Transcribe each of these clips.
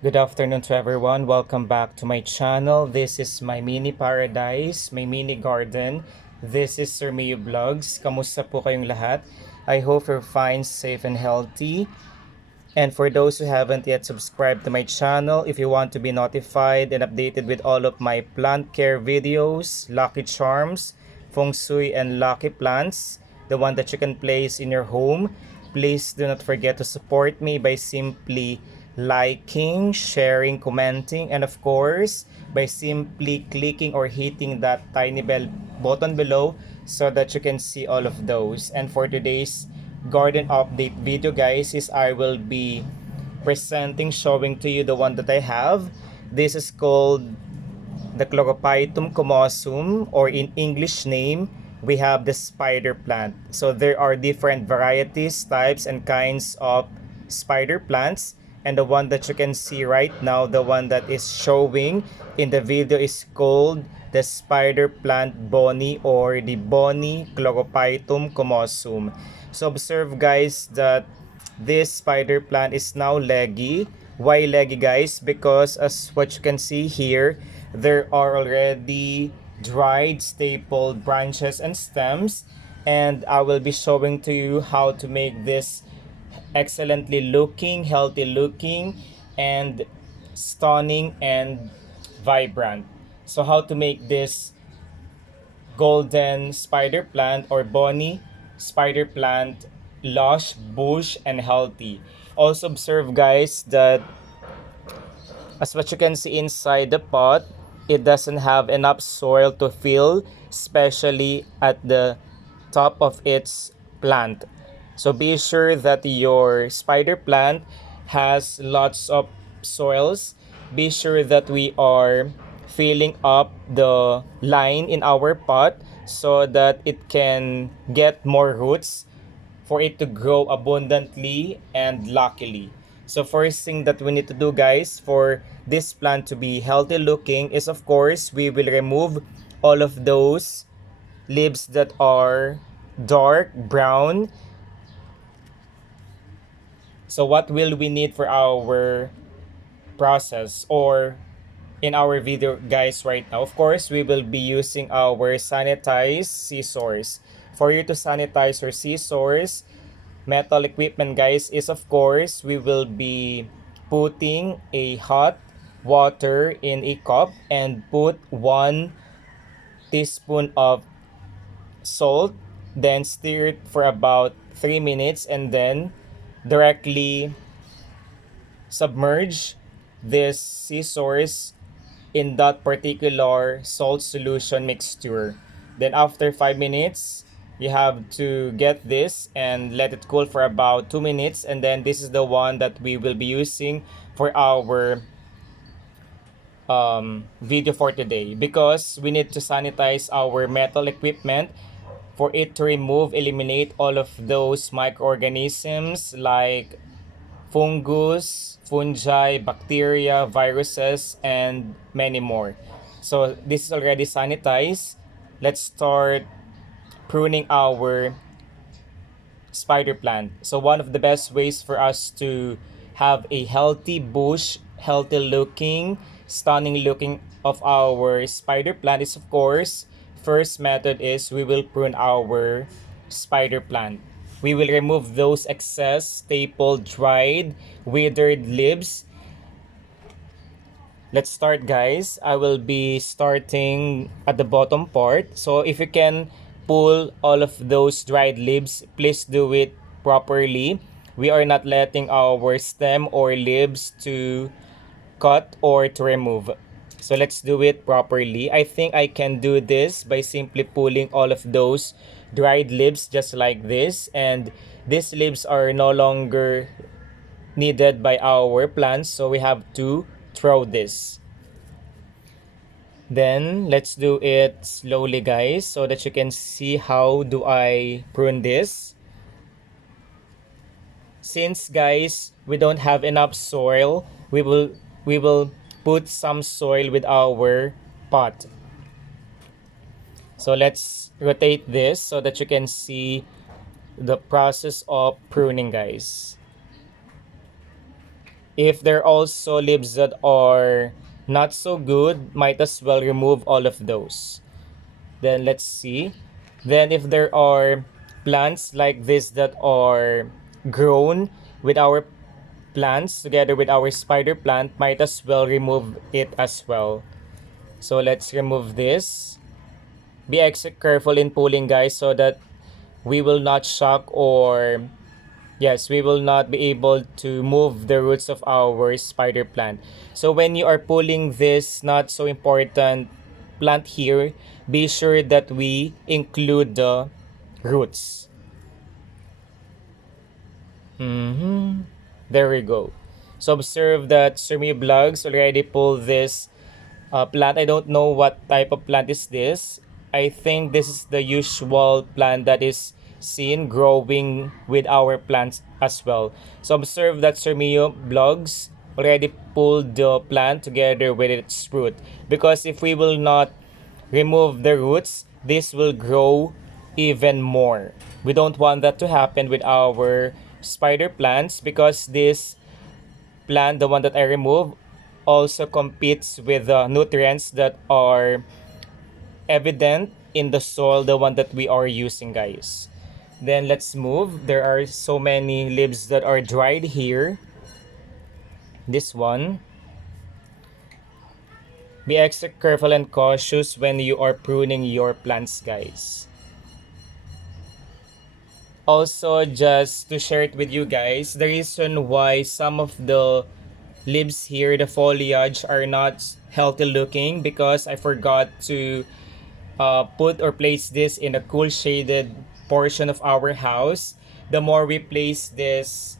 Good afternoon to everyone. Welcome back to my channel. This is my mini paradise, my mini garden. This is Sir Mayo Vlogs. Kamusta po kayong lahat? I hope you're fine, safe, and healthy. And for those who haven't yet subscribed to my channel, if you want to be notified and updated with all of my plant care videos, lucky charms, fengshui, and lucky plants, the one that you can place in your home, please do not forget to support me by simply liking, sharing, commenting, and of course, by simply clicking or hitting that tiny bell button below so that you can see all of those. And for today's garden update video, guys, is I will be showing to you the one that I have. This is called the Chlorophytum comosum, or in English name, we have the spider plant. So there are different varieties, types, and kinds of spider plants. And the one that you can see right now, the one that is showing in the video, is called the spider plant boni, or the boni Chlorophytum comosum. So observe, guys, that this spider plant is now leggy. Why leggy, guys? Because as what you can see here, there are already dried stapled branches and stems, and I will be showing to you how to make this excellently looking, healthy looking, and stunning and vibrant. So how to make this golden spider plant or bony spider plant lush, bush, and healthy. Also observe, guys, that as what you can see inside the pot, it doesn't have enough soil to fill, especially at the top of its plant. So be sure that your spider plant has lots of soils. Be sure that we are filling up the line in our pot so that it can get more roots for it to grow abundantly and luckily. So first thing that we need to do, guys, for this plant to be healthy looking is, of course, we will remove all of those leaves that are dark brown. So what will we need for our process or in our video, guys, right now? Of course, we will be using our sanitized scissors. For you to sanitize your scissors, metal equipment, guys, is of course we will be putting a hot water in a cup and put 1 teaspoon of salt, then stir it for about 3 minutes, and then directly submerge this scissors in that particular salt solution mixture. Then after 5 minutes, you have to get this and let it cool for about 2 minutes, and then this is the one that we will be using for our video for today, because we need to sanitize our metal equipment for it to eliminate all of those microorganisms like fungus, fungi, bacteria, viruses, and many more. So this is already sanitized. Let's start pruning our spider plant. So one of the best ways for us to have a healthy bush, healthy looking, stunning looking of our spider plant is, of course, first method is we will prune our spider plant. We will remove those excess, stapled, dried, withered leaves. Let's start, guys. I will be starting at the bottom part. So if you can pull all of those dried leaves, please do it properly. We are not letting our stem or leaves to cut or to remove. So let's do it properly. I think I can do this by simply pulling all of those dried leaves just like this. And these leaves are no longer needed by our plants, so we have to throw this. Then let's do it slowly, guys, so that you can see how do I prune this. Since, guys, we don't have enough soil, we will put some soil with our pot. So let's rotate this so that you can see the process of pruning, guys. If there are also leaves that are not so good, might as well remove all of those. Then let's see. Then if there are plants like this that are grown with our plants together with our spider plant, might as well remove it as well. So let's remove this. Be extra careful in pulling, guys, so that we will not shock, or yes, we will not be able to move the roots of our spider plant. So when you are pulling this not so important plant here, be sure that we include the roots. There we go. So observe that Surmi Vlogs already pulled this plant. I don't know what type of plant is this. I think this is the usual plant that is seen growing with our plants as well. So observe that Sermio Vlogs already pulled the plant together with its root. Because if we will not remove the roots, this will grow even more. We don't want that to happen with our spider plants, because this plant, the one that I remove, also competes with the nutrients that are evident in the soil, the one that we are using, guys. Then let's move. There are so many leaves that are dried here. This one. Be extra careful and cautious when you are pruning your plants, guys. Also, just to share it with you guys, the reason why some of the leaves here, the foliage, are not healthy looking, because I forgot to put or place this in a cool shaded portion of our house. The more we place this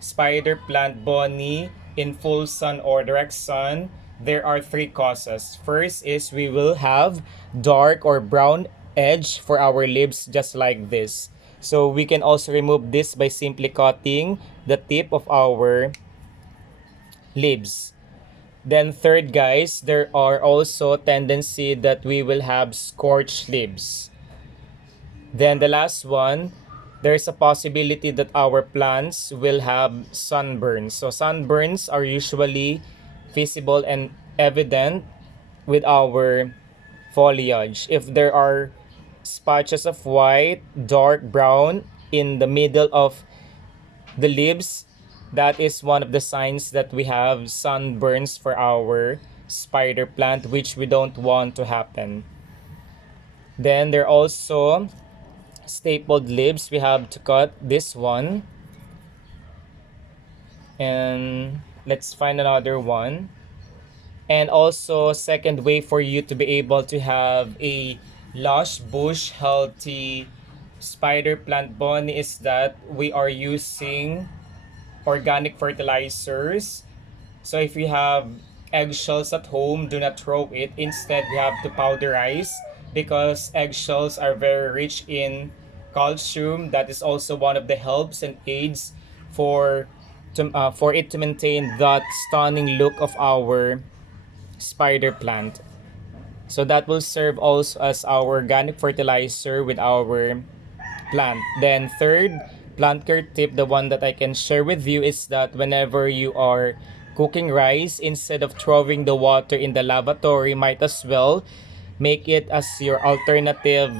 spider plant bonnie in full sun or direct sun, there are three causes. First is we will have dark or brown edge for our leaves, just like this. So we can also remove this by simply cutting the tip of our leaves. Then third, guys, there are also tendency that we will have scorched leaves. Then the last one, there's a possibility that our plants will have sunburns. So sunburns are usually visible and evident with our foliage. If there are spotches of white, dark brown in the middle of the leaves, that is one of the signs that we have sunburns for our spider plant, which we don't want to happen. Then there are also stapled leaves. We have to cut this one. And let's find another one. And also, second way for you to be able to have a lush, bush, healthy spider plant bonnie is that we are using organic fertilizers. So if you have eggshells at home, do not throw it. Instead, you have to powderize, because eggshells are very rich in calcium. That is also one of the helps and aids for it to maintain that stunning look of our spider plant. So that will serve also as our organic fertilizer with our plant. Then third plant care tip, the one that I can share with you, is that whenever you are cooking rice, instead of throwing the water in the lavatory, might as well make it as your alternative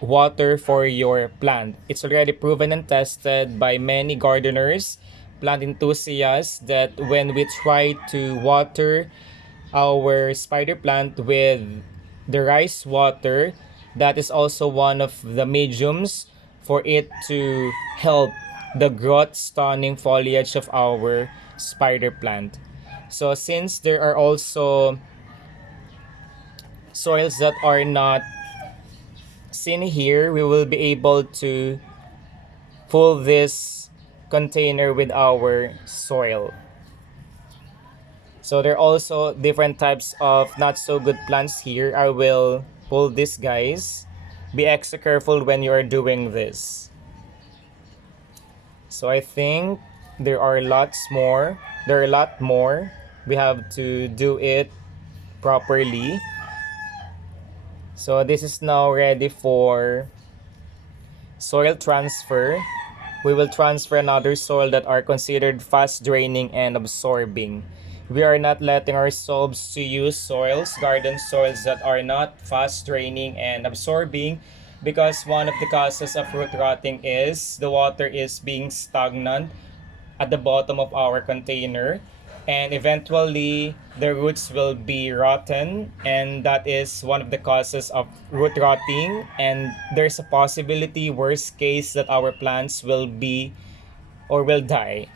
water for your plant. It's already proven and tested by many gardeners, plant enthusiasts, that when we try to water our spider plant with the rice water, that is also one of the mediums for it to help the growth stunning foliage of our spider plant. So since there are also soils that are not seen here, we will be able to fill this container with our soil. So there are also different types of not so good plants here. I will pull this, guys. Be extra careful when you are doing this. So I think there are lots more. There are a lot more. We have to do it properly. So this is now ready for soil transfer. We will transfer another soil that are considered fast draining and absorbing. We are not letting ourselves to use soils, garden soils that are not fast draining and absorbing, because one of the causes of root rotting is the water is being stagnant at the bottom of our container, and eventually the roots will be rotten, and that is one of the causes of root rotting. And there's a possibility, worst case, that our plants will be or will die.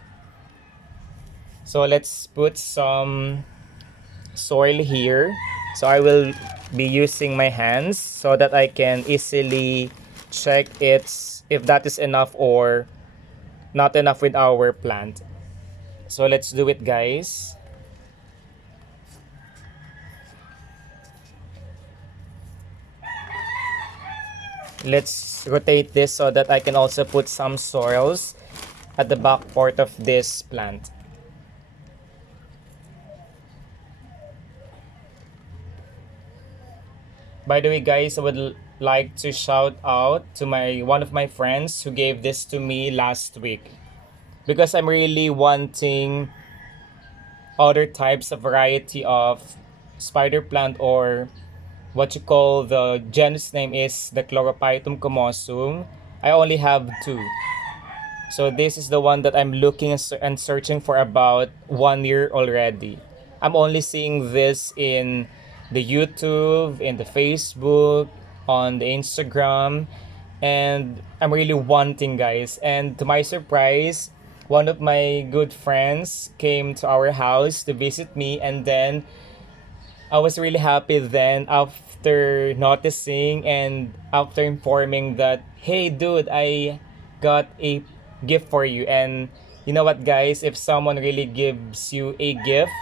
So let's put some soil here. So I will be using my hands so that I can easily check it's if that is enough or not enough with our plant. So let's do it, guys. Let's rotate this so that I can also put some soils at the back part of this plant. By the way, guys, I would like to shout out to one of my friends who gave this to me last week, because I'm really wanting other types of variety of spider plant, or what you call the genus name is the Chlorophytum comosum. I only have two. So this is the one that I'm looking and searching for about 1 year already. I'm only seeing this in the YouTube, in the Facebook, on the Instagram, and I'm really wanting, guys. And to my surprise, one of my good friends came to our house to visit me, and then I was really happy then after noticing and after informing that, hey dude, I got a gift for you. And you know what, guys, if someone really gives you a gift,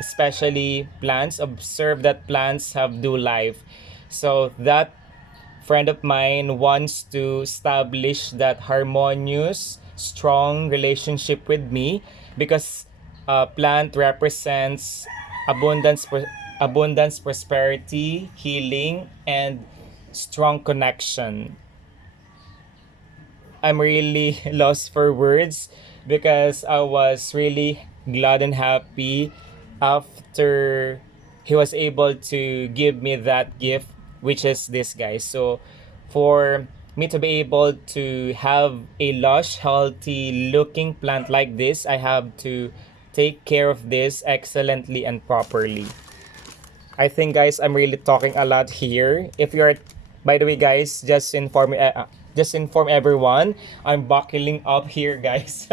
especially plants, observe that plants have do life. So that friend of mine wants to establish that harmonious, strong relationship with me, because plant represents abundance, abundance, prosperity, healing, and strong connection. I'm really lost for words because I was really glad and happy after he was able to give me that gift, which is this, guy. So for me to be able to have a lush, healthy looking plant like this, I have to take care of this excellently and properly. I think, guys, I'm really talking a lot here. If you're, by the way, guys, just inform everyone, I'm buckling up here, guys.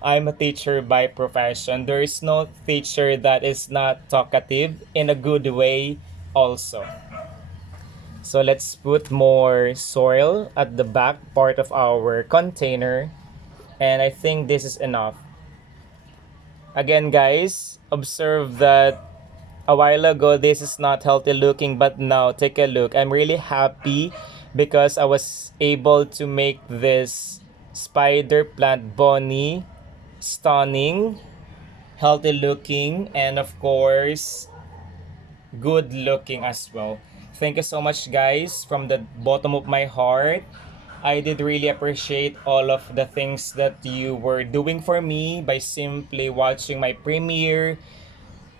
I'm a teacher by profession. There is no teacher that is not talkative in a good way also. So let's put more soil at the back part of our container, and I think this is enough. Again, guys, observe that a while ago this is not healthy looking, but now take a look. I'm really happy because I was able to make this spider plant bony, stunning, healthy looking, and of course good looking as well. Thank you so much, guys, from the bottom of my heart. I did really appreciate all of the things that you were doing for me by simply watching my premiere,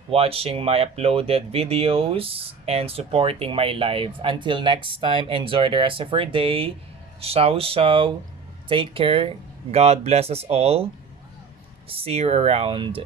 watching my uploaded videos, and supporting my live. Until next time, enjoy the rest of your day. Ciao, ciao. Take care. God bless us all. See you around.